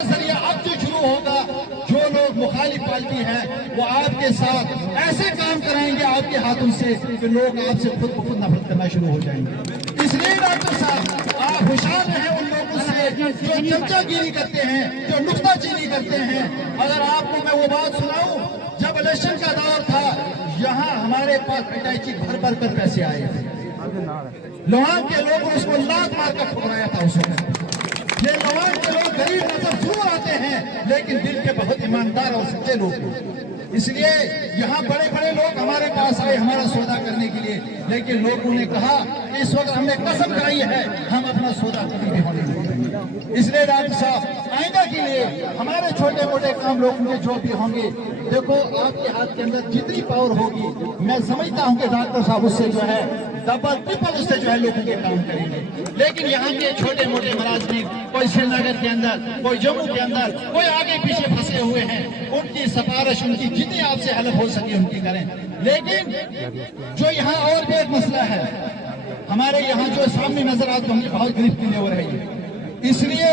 जरिए अब जो शुरू होगा, जो लोग मुखालिफ पार्टी है वो आपके साथ ऐसे काम कराएंगे आपके हाथों से कि लोग आपसे खुद ब खुद नफरत करना शुरू हो जाएंगे। इसलिए डॉक्टर साहब आप होशियार रहें उन लोगों से जो चमचागिरी करते हैं, जो नुक्ताचीनी करते हैं। अगर आपको मैं वो बात सुनाऊं, जब इलेक्शन का दौर था यहाँ हमारे पास अटैची भर भर कर पैसे आए थे। लोहान के लोगों ने उसको लात मार कर ठुकराया था उस वक्त। ये लोहान के लोग गरीब नजर जरूर आते हैं लेकिन दिल के बहुत ईमानदार और सच्चे लोग हैं। इसलिए यहाँ बड़े बड़े लोग हमारे पास आए हमारा सौदा करने के लिए, लेकिन लोगों ने कहा इस वक्त हमने कसम खाई है हम अपना सौदा कभी नहीं होने देंगे। इसलिए डॉक्टर साहब आइंदा के लिए हमारे छोटे मोटे काम लोगों के जो भी होंगे, देखो आपके हाथ के अंदर जितनी पावर होगी मैं समझता हूँ कि डॉक्टर साहब उससे जो है डबल ट्रिपल उससे जो है लोगों के काम करेंगे। लेकिन यहाँ के छोटे मोटे मुलाजिम कोई श्रीनगर के अंदर, कोई जम्मू के अंदर, कोई आगे पीछे फंसे हुए हैं, उनकी सिफारिश उनकी जितनी आपसे हेल्प हो सके उनकी करें। लेकिन जो यहाँ और भी एक मसला है, हमारे यहाँ जो सामने नजर आते होंगे बहुत गरीब की लेवर है। इसलिए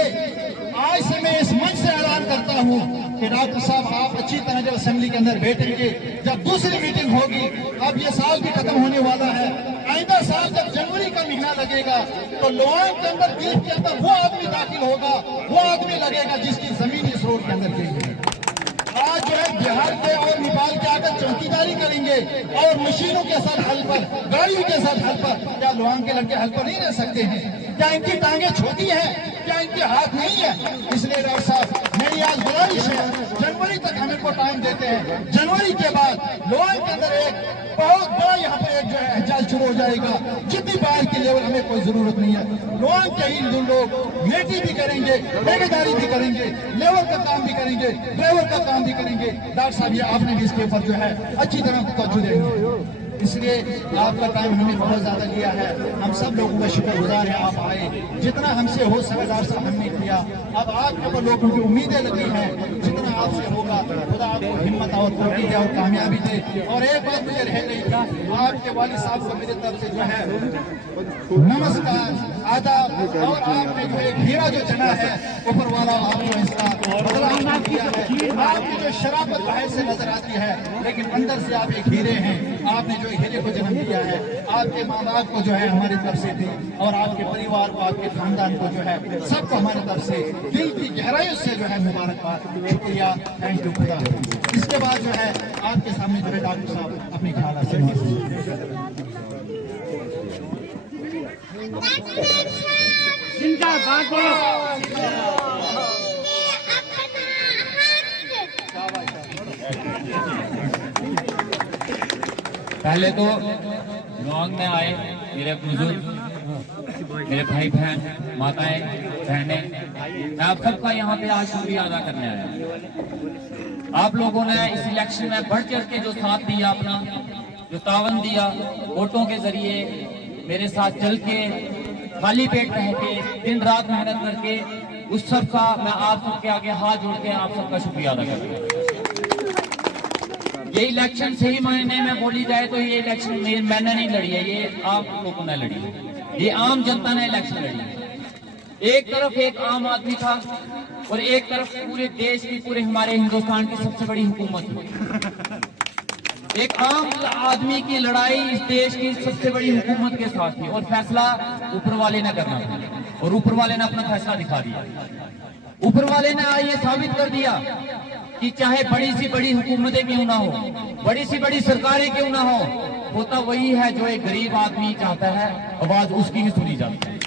आज से मैं इस मंच से ऐलान करता हूँ कि डॉक्टर साहब आप अच्छी तरह जब असेंबली के अंदर बैठेंगे, जब दूसरी मीटिंग होगी, अब ये साल भी खत्म होने वाला है, आइंदा साल जब जनवरी का महीना लगेगा तो लोहान के अंदर देश के अंदर वो आदमी दाखिल होगा, वो आदमी लगेगा जिसकी जमीन इस रोड के अंदर गई है। आज जो है बिहार के और नेपाल के आकर चौकीदारी करेंगे और मशीनों के साथ हल पर, गाड़ियों के साथ हल पर, क्या लोहान के लड़के हल पर नहीं रह सकते हैं? क्या इनकी टांगे छोटी हैं? क्या इनके हाथ नहीं है? इसलिए डॉक्टर साहब मेरी आज गुजारिश है, जनवरी तक हमें को टाइम देते हैं। जनवरी के बाद लोहान के अंदर एक बहुत बड़ा यहाँ पे एक जो है एहजाज शुरू हो जाएगा। जितनी बाहर की लेवल हमें कोई जरूरत नहीं है। लोहान के ही लोग मेटी भी करेंगे, ठेकेदारी भी करेंगे, लेबर का काम भी करेंगे, ड्राइवर का काम भी करेंगे। डॉक्टर साहब ये आपने भी इसके ऊपर जो है अच्छी तरह तवज्जो देंगे। इसलिए आपका टाइम हमने बहुत ज्यादा लिया है, हम सब लोगों का शुक्रगुजार है आप आए, जितना हमसे हो सके डॉक्टर साहब हमने किया। अब आपके ऊपर लोगों की उम्मीदें लगी हैं, जितना आपसे होगा खुदा आपको हिम्मत और तरक्की दे और कामयाबी दे। और एक बात मुझे रह गई था, आपके वालिद साहब को मेरी तरफ से जो है नमस्कार आदाब। और आपने जो एक हीरा जो चना है ऊपर वाला आपको इसका बदला किया है। आपकी जो शराफत बाहर से नजर आती है लेकिन अंदर से आप एक हीरे हैं। आपने जो हीरे को जन्म दिया है, आपके माँ बाप को जो है हमारी तरफ से भी और आपके परिवार को, आपके खानदान को जो है सबको हमारी तरफ से दिल की गहराइयों से जो है मुबारकबाद, शुक्रिया, थैंक यू खुदा। इसके बाद जो है आपके सामने जो है डॉक्टर साहब अपने ख्याल से जिंदाबाद बोलो। पहले तो लोहान में आए मेरे बुजुर्ग, मेरे भाई बहन, माताएं, बहनें, मैं आप सबका यहाँ पे आज शुक्रिया अदा करने आया। आप लोगों ने इस इलेक्शन में बढ़ चढ़ के जो साथ दिया, अपना जो तावन दिया, वोटों के जरिए मेरे साथ चल के, खाली पेट रह के, दिन रात मेहनत करके, उस सब का मैं आप सबके आगे हाथ जोड़ के आप सबका शुक्रिया अदा करता हूँ। ये इलेक्शन सही मायने में बोली जाए तो ये इलेक्शन मैंने नहीं लड़ी है, ये आप लोगों ने लड़ी है, ये आम जनता ने इलेक्शन लड़ी है। एक तरफ एक आम आदमी था और एक तरफ पूरे देश की, पूरे हमारे हिंदुस्तान की सबसे बड़ी हुकूमत थी। एक आम आदमी की लड़ाई इस देश की सबसे बड़ी हुकूमत के साथ थी और फैसला ऊपर वाले ने करना था और ऊपर वाले ने अपना फैसला दिखा दिया। ऊपर वाले ने ये साबित कर दिया कि चाहे बड़ी सी बड़ी हुकूमतें क्यों ना हो, बड़ी सी बड़ी सरकारें क्यों ना हो, होता वही है जो एक गरीब आदमी चाहता है, आवाज उसकी ही सुनी जाती है।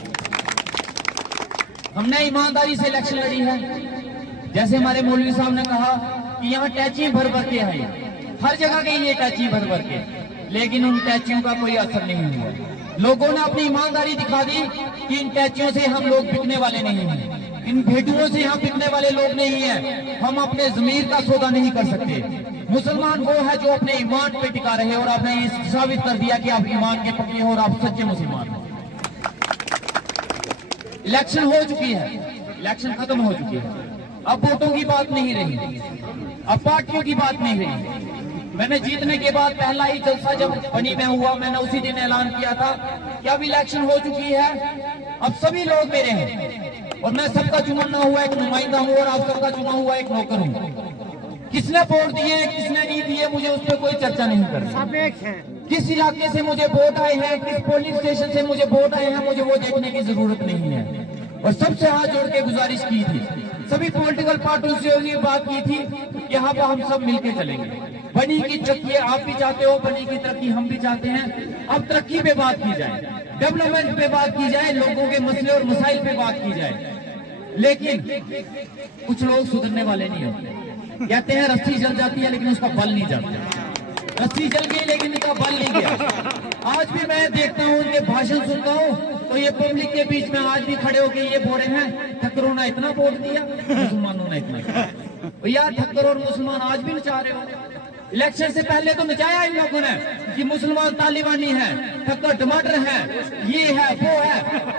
हमने ईमानदारी से इलेक्शन लड़ी है। जैसे हमारे मौलवी साहब ने कहा कि यहाँ टैची भर भर के है, हर जगह के ये टैची भर भर के, लेकिन उन टैचियों का कोई असर नहीं हुआ। लोगों ने अपनी ईमानदारी दिखा दी कि इन टैचियों से हम लोग बिकने वाले नहीं हैं, इन भेड़ुओं से यहाँ बिकने वाले लोग नहीं हैं, हम अपने जमीर का सौदा नहीं कर सकते। मुसलमान वो है जो अपने ईमान पे टिका रहे और आपने ये साबित कर दिया कि आप ईमान के पक्के हो और आप सच्चे मुसलमान हो। इलेक्शन हो चुकी है, इलेक्शन खत्म हो चुकी है, अब वोटों की बात नहीं रही, अब पार्टियों की बात नहीं रही। मैंने जीतने के बाद पहला ही जलसा जब बनी में हुआ, मैंने उसी दिन ऐलान किया था कि अब इलेक्शन हो चुकी है, अब सभी लोग मेरे हैं। और मैं सबका चुना हुआ एक नुमाइंदा हूँ और आप सबका चुना हुआ एक नौकर हूँ। किसने वोट दिए किसने नहीं दिए मुझे उस पर कोई चर्चा नहीं करनी। किस इलाके से मुझे वोट आए हैं, किस पोलिंग स्टेशन से मुझे वोट आए हैं, मुझे वो देखने की जरूरत नहीं है। और सबसे हाथ जोड़ के गुजारिश की थी, सभी पॉलिटिकल पार्टियों से ये बात की थी, यहाँ पर हम सब मिलके चलेंगे। बनी की तरक्की आप भी चाहते हो, बनी की तरक्की हम भी चाहते हैं। अब तरक्की पे बात की जाए, डेवलपमेंट पे बात की जाए, लोगों के मसले और मसाइल पे बात की जाए। लेकिन कुछ लोग सुधरने वाले नहीं होते, कहते हैं रस्सी जल जाती है लेकिन उसका बल नहीं जाता। रस्सी जल गई लेकिन इनका बल नहीं गया। आज भी मैं देखता हूँ, उनके भाषण सुनता हूँ तो ये पब्लिक के बीच में आज भी खड़े होकर ये बोल रहे हैं ठक्करों ने इतना वोट दिया, मुसलमानों ने इतना किया। यार ठक्कर और मुसलमान आज भी नचा रहे हो। इलेक्शन से पहले तो नचाया इन लोगों ने कि मुसलमान तालिबानी है, ठक्कर टमाटर है, ये है वो है,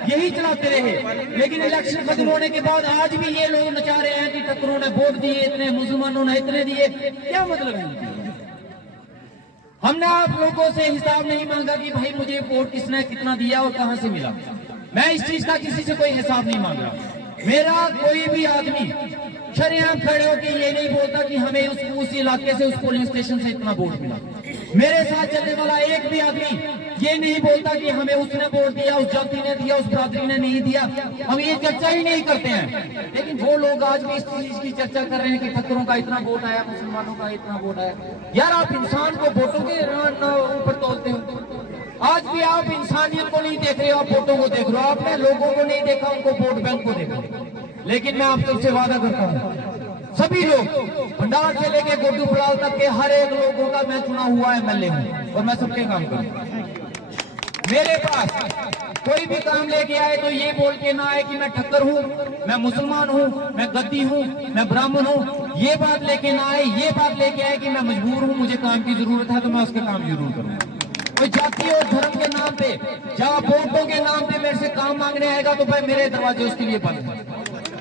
यही चलाते रहे। लेकिन इलेक्शन खत्म होने के बाद आज भी ये लोग नचा रहे हैं कि ठक्करों ने वोट दिए इतने, मुसलमानों ने इतने दिए। क्या मतलब है? हमने आप लोगों से हिसाब नहीं मांगा कि भाई मुझे वोट किसने कितना दिया और कहां से मिला। मैं इस चीज का किसी से कोई हिसाब नहीं मांग रहा। मेरा कोई भी आदमी शरेआम खड़े होकर ये नहीं बोलता कि हमें उस इलाके से, उस पोलिंग स्टेशन से इतना वोट मिला। मेरे साथ चलने वाला एक भी आदमी ये नहीं बोलता कि हमें उसने वोट दिया, उस जाति ने दिया, उस बरादरी ने नहीं दिया। हम ये चर्चा ही नहीं करते हैं। लेकिन वो लोग आज भी इस चीज की चर्चा कर रहे हैं कि ठक्करों का इतना वोट आया, मुसलमानों का इतना वोट आया। यार आप इंसान को वोटों के ऊपर तोलते हो। आज भी आप इंसानियत को नहीं देख रहे हो, आप वोटों को देख रहे हो। आपने लोगों को नहीं देखा, उनको वोट बैंक को देखा। लेकिन मैं आप सबसे वादा करता हूँ, सभी लोग भंडार से लेके गोड्डू फलाल तक के हर एक लोगों का मैं चुना हुआ एमएलए हूँ और मैं सबके काम करूँ। मेरे पास कोई भी काम लेके आए तो ये बोल के ना आए कि मैं ठक्कर हूँ, मैं मुसलमान हूँ, मैं गद्दी हूँ, मैं ब्राह्मण हूँ। ये बात लेके ना आए, ये बात लेके आए कि मैं मजबूर हूँ, मुझे काम की जरूरत है तो मैं उसके काम जरूर करूँ। कोई जाति और धर्म के नाम पे, जहाँ वोटों के नाम पे मेरे से काम मांगने आएगा तो भाई मेरे दरवाजे उसके लिए बंद हैं।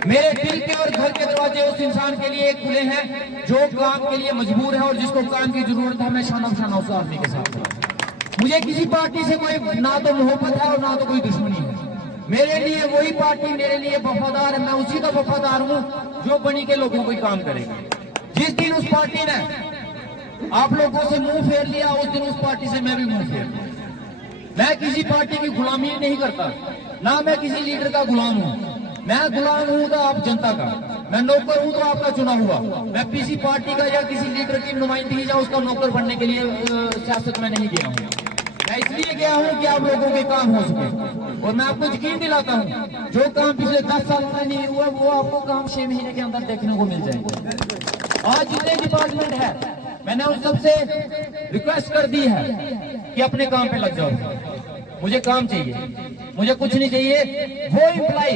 मेरे दिल के और घर के दरवाजे उस इंसान के लिए खुले हैं जो काम के लिए मजबूर है और जिसको काम की जरूरत है। मैं शाना शाना उस आदमी के साथ। मुझे किसी पार्टी से कोई ना तो मोहब्बत है और ना तो कोई दुश्मनी है। मेरे लिए वही पार्टी मेरे लिए वफादार है, मैं उसी का वफादार हूँ जो बनी के लोगों को काम करेगा। जिस दिन उस पार्टी ने आप लोगों से मुंह फेर लिया, उस दिन उस पार्टी से मैं भी मुंह फेर लिया। मैं किसी पार्टी की गुलामी नहीं करता, ना मैं किसी लीडर का गुलाम हूँ। मैं गुलाम हूँ तो आप जनता का, मैं नौकर हूँ तो आपका चुना हुआ। मैं किसी पार्टी का या किसी लीडर की नुमाइंदगी या उसका नौकर बनने के लिए सियासत में नहीं गया हूँ। मैं इसलिए गया हूँ कि आप लोगों के काम हो सके। और मैं आपको यकीन दिलाता हूँ, जो काम पिछले 10 साल में नहीं हुआ वो आपको काम 6 महीने के अंदर देखने को मिल जाएगा। आज जितने डिपार्टमेंट है, मैंने उन सबसे रिक्वेस्ट कर दी है कि अपने काम पे लग जाओ। मुझे काम चाहिए, मुझे कुछ नहीं चाहिए। वो एम्प्लॉय,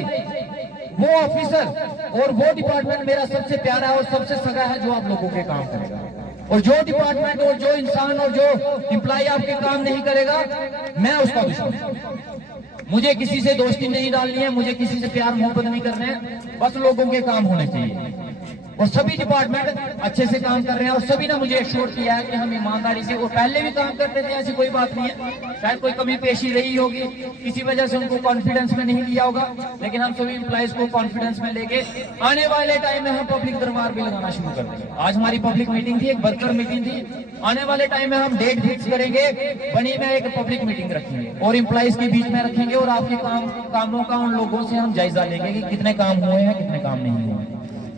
वो ऑफिसर और वो डिपार्टमेंट मेरा सबसे प्यारा है और सबसे सगा है जो आप लोगों के काम करेगा। और जो डिपार्टमेंट और जो इंसान और जो एम्प्लॉय आपके काम नहीं करेगा, मैं उसका दुश्मन। मुझे किसी से दोस्ती नहीं डालनी है, मुझे किसी से प्यार मोहब्बत नहीं करना है, बस लोगों के काम होने चाहिए। और सभी डिपार्टमेंट अच्छे से काम कर रहे हैं और सभी ने मुझे एश्योर किया है कि हम ईमानदारी से, और पहले भी काम करते थे, ऐसी कोई बात नहीं है। शायद कोई कमी पेशी रही होगी, किसी वजह से उनको कॉन्फिडेंस में नहीं लिया होगा, लेकिन हम सभी एम्प्लॉइज को कॉन्फिडेंस में लेके आने वाले टाइम में हम पब्लिक दरबार भी लगाना शुरू कर देंगे। आज हमारी पब्लिक मीटिंग थी, एक वर्कर मीटिंग थी। आने वाले टाइम में हम डेट फिक्स करेंगे, बनी में एक पब्लिक मीटिंग रखेंगे और एम्प्लॉइज के बीच में रखेंगे और आपके कामों का उन लोगों से हम जायजा लेंगे कि कितने काम हुए हैं, कितने काम नहीं हुए।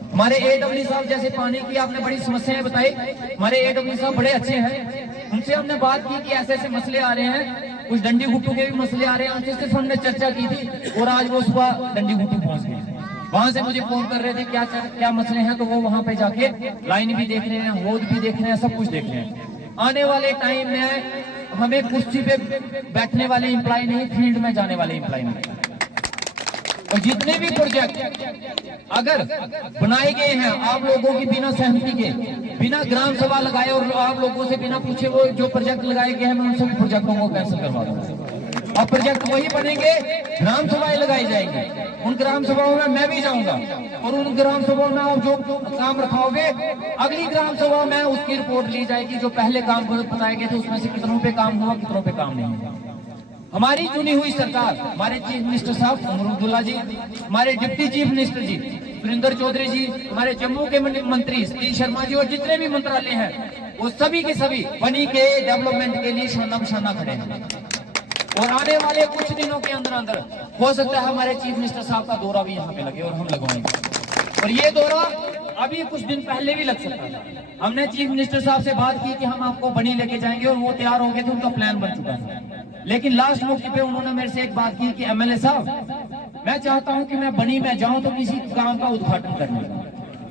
हमारे एडब्ल्यू साहब, जैसे पानी की आपने बड़ी समस्याएं बताई, हमारे एडब्ल्यू साहब बड़े अच्छे हैं। उनसे हमने बात की कि ऐसे ऐसे मसले आ रहे हैं, कुछ डंडी गुट्टू के भी मसले आ रहे हैं, उनसे सिर्फ हमने चर्चा की थी और आज वो सुबह डंडी गुट्टू पहुंच गए। वहां से मुझे फोन कर रहे थे क्या मसले हैं, तो वो वहां पे जाके लाइन भी देख रहे हैं, होद भी देख रहे हैं, सब कुछ देख रहे हैं। आने वाले टाइम में हमें कुर्सी पे बैठने वाले एम्प्लॉय नहीं, फील्ड में जाने वाले एम्प्लॉय नहीं। और जितने भी प्रोजेक्ट अगर बनाए गए हैं आप लोगों की बिना सहमति के, बिना ग्राम सभा लगाए और आप लोगों से बिना पूछे वो जो प्रोजेक्ट लगाए गए हैं, मैं उन सभी प्रोजेक्टों को कैंसिल करवा दूंगा। अब प्रोजेक्ट वही बनेंगे, ग्राम सभाएं लगाई जाएंगी। उन ग्राम सभाओं में मैं भी जाऊंगा और उन ग्राम सभाओं में आप जो काम रखाओगे, अगली ग्राम सभा में उसकी रिपोर्ट ली जाएगी। जो पहले काम बताए गए थे उसमें से कितनों पे काम हुआ, कितनों पे काम नहीं हुआ। हमारी चुनी हुई सरकार, हमारे चीफ मिनिस्टर साहब उमर अब्दुल्ला जी, हमारे डिप्टी चीफ मिनिस्टर जी सुरेंद्र चौधरी जी, हमारे जम्मू के मंत्री सतीश शर्मा जी और जितने भी मंत्रालय हैं वो सभी के सभी बनी के डेवलपमेंट के लिए शाना बशाना खड़े हैं। और आने वाले कुछ दिनों के अंदर अंदर हो सकता है हमारे चीफ मिनिस्टर साहब का दौरा भी यहाँ पे लगे और हम लगवाएंगे। और ये दौरा अभी कुछ दिन पहले भी लग सकता है। हमने चीफ मिनिस्टर साहब से बात की कि हम आपको बनी लेके जाएंगे और वो तैयार होंगे तो उनका प्लान बन चुका था। लेकिन लास्ट मौके पे उन्होंने मेरे से एक बात की कि एमएलए साहब मैं चाहता हूं कि मैं बनी में जाऊं तो किसी काम का उद्घाटन करने जाऊं,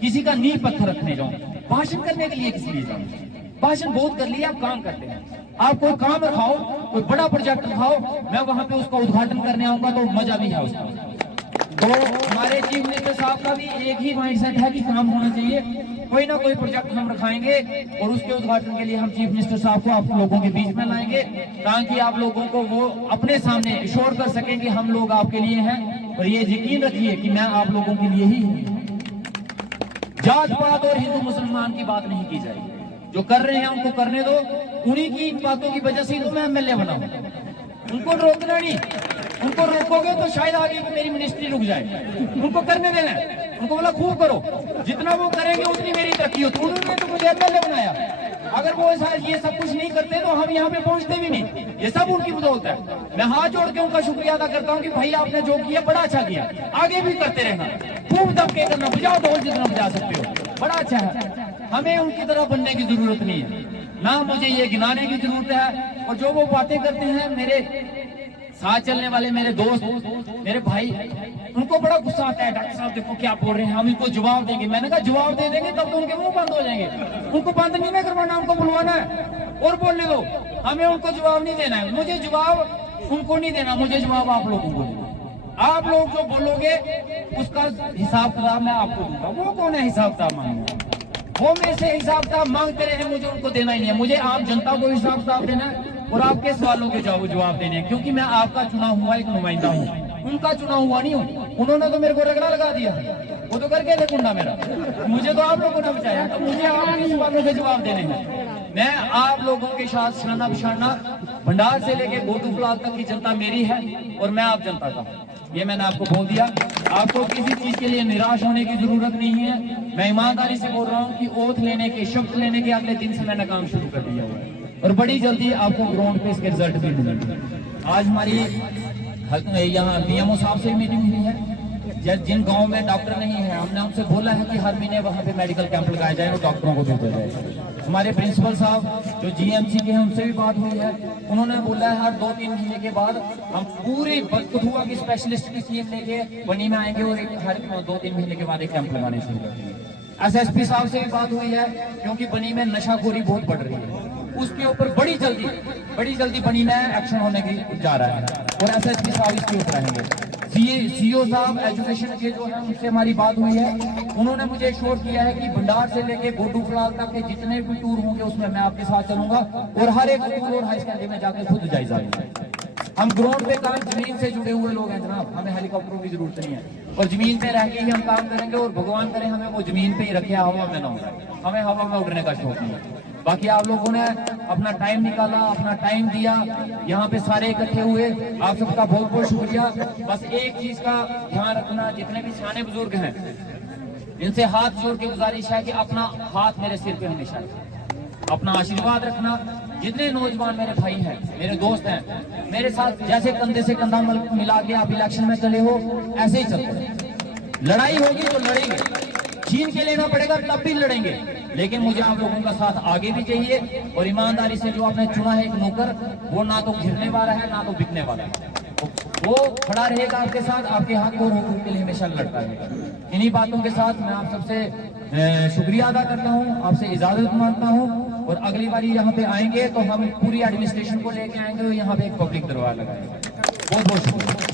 किसी का नींव पत्थर रखने जाऊं, भाषण करने के लिए किसी लिए जाऊं। भाषण बहुत कर लिया, आप काम करते हैं, आप कोई काम रखाओ, कोई बड़ा प्रोजेक्ट रखाओ, मैं वहां पे उसका उद्घाटन करने आऊंगा तो मजा भी है उसका। तो हमारे चीफ मिनिस्टर साहब का भी एक ही माइंडसेट है कि काम होना चाहिए, कोई ना कोई प्रोजेक्ट हम रखाएंगे और उसके उद्घाटन के लिए हम चीफ मिनिस्टर साहब को आप लोगों के बीच में लाएंगे ताकि आप लोगों को वो अपने सामने श्योर कर सकें कि हम लोग आपके लिए हैं। और ये यकीन रखिए कि मैं आप लोगों के लिए ही हूँ। जात पात और हिंदू मुसलमान की बात नहीं की जाएगी, जो कर रहे हैं उनको करने दो। उन्हीं की इन बातों की वजह से तो मैं एमएलए बना हूं, उनको रोकना नहीं। उनको रोकोगे तो शायद आगे की मेरी मिनिस्ट्री रुक जाए। उनको करने देना है, उनको बोला खूब करो, जितना वो करेंगे उतनी मेरी तरक्की होती। उन्होंने तो मुझे एमएलए बनाया, अगर वो ये सब कुछ नहीं करते तो हम यहाँ पे पहुंचते भी नहीं। ये सब उनकी बदौलत है। मैं हाथ जोड़ के उनका शुक्रिया अदा करता हूँ कि भाई आपने जो किया बड़ा अच्छा किया, आगे भी करते रहना, खूब दबके करना, बजाओ ढोल जितना बजा सकते हो, बड़ा अच्छा है। हमें उनकी तरह बनने की जरूरत नहीं है, ना मुझे ये गिनाने की जरूरत है। और जो वो बातें करते हैं, मेरे साथ चलने वाले मेरे दोस्त, मेरे भाई, उनको बड़ा गुस्सा आता है, डॉक्टर साहब देखो क्या बोल रहे हैं, हम इनको जवाब देंगे। मैंने कहा जवाब दे देंगे तब तो उनके मुंह बंद हो जाएंगे। उनको बंद नहीं ना करवाना, उनको बुलवाना है और बोलने दो। हमें उनको जवाब नहीं देना है, मुझे जवाब उनको नहीं देना, मुझे जवाब आप लोगों को देना। आप लोग जो बोलोगे उसका हिसाब किताब मैं आपको दूंगा। वो कौन है हिसाब किताब मांगने? वो मेरे से हिसाब किताब मांगते रहे, मुझे उनको देना ही नहीं है। मुझे आम जनता को हिसाब किताब देना है और आपके सवालों के जवाब देने हैं, क्योंकि मैं आपका चुना हुआ एक नुमाइंदा हूँ, उनका चुना हुआ नहीं हूँ। उन्होंने तो मेरे को रगड़ा लगा दिया, वो तो करके थे कुंडा मेरा, मुझे तो आप लोगों ने बचाया, तो मुझे आपके सवालों के जवाब देने हैं। मैं आप लोगों के साथ शाना बिशाना, भंडार से लेके गोटू प्लाट तक की जनता मेरी है और मैं आप जनता का, ये मैंने आपको बोल दिया। आपको किसी चीज के लिए निराश होने की जरूरत नहीं है। मैं ईमानदारी से बोल रहा हूँ कि ओथ लेने के, शब्द लेने के अगले दिन से मैंने काम शुरू कर दिया हुआ है और बड़ी जल्दी आपको ग्राउंड पे इसके रिजल्ट भी मिलेंगे। आज हमारी यहाँ डीएमओ साहब से मीटिंग हुई है। जिन गांव में डॉक्टर नहीं है, हमने उनसे बोला है कि हर महीने वहाँ पे मेडिकल कैंप लगाया जाए और डॉक्टरों को भेजा जाए। हमारे प्रिंसिपल साहब जो जीएमसी के हैं उनसे भी बात हुई है, उन्होंने बोला है हर 2-3 महीने के बाद हम पूरी कठुआ की स्पेशलिस्ट की टीम लेके बनी में आएंगे और हर 2-3 महीने के बाद एक कैंप लगाने शुरू कर देंगे। एसएसपी साहब से भी बात हुई है, क्योंकि बनी में नशाखोरी बहुत बढ़ रही है, उसके ऊपर बड़ी जल्दी बनी में एक्शन होने की जा रहा है और एसएसपी साहब इसके ऊपर आएंगे। सीओ साहब एजुकेशन के जो है उनसे हमारी बात हुई है, उन्होंने मुझे श्योर किया है कि भंडार से लेके गोडू फिलहाल तक के जितने भी टूर होंगे उसमें मैं आपके साथ चलूंगा और हर एक स्कूल और हाई सेकेंडरी में जाकर खुद जायजा लूंगा। हम ग्राउंड पे काम जमीन से जुड़े हुए लोग हैं जनाब, हमें हेलीकॉप्टरों की जरूरत नहीं है और जमीन पे रह के ही हम काम करेंगे और भगवान करे हमें वो जमीन पे ही रखे, हवा में ना हो, हमें हवा में उड़ने का शौक नहीं है। बाकी आप लोगों ने अपना टाइम निकाला, अपना टाइम दिया, यहाँ पे सारे इकट्ठे हुए, आप सबका बहुत बहुत शुक्रिया। बस एक चीज का ध्यान रखना, जितने भी सियाने बुजुर्ग हैं इनसे हाथ जोड़ के गुजारिश है कि अपना हाथ मेरे सिर पे हमेशा रखना, अपना आशीर्वाद रखना। जितने नौजवान मेरे भाई हैं, मेरे दोस्त हैं, मेरे साथ जैसे कंधे से कंधा मिला के आप इलेक्शन में चले हो, ऐसे ही चलते। लड़ाई होगी तो लड़ेंगे, छीन के लेना पड़ेगा तब भी लड़ेंगे, लेकिन मुझे आप लोगों का साथ आगे भी चाहिए। और ईमानदारी से जो आपने चुना है एक नौकर, वो ना तो घिरने वाला है ना तो बिकने वाला है, वो खड़ा रहेगा आपके साथ, आपके हक और हुकूक के लिए हमेशा लड़ता रहेगा। इन्हीं बातों के साथ मैं आप सबसे शुक्रिया अदा करता हूँ, आपसे इजाजत मांगता हूँ और अगली बार यहाँ पे आएंगे तो हम पूरी एडमिनिस्ट्रेशन को लेके आएंगे और यहाँ पे एक पब्लिक दरबार लगाएंगे। बहुत बहुत शुक्रिया।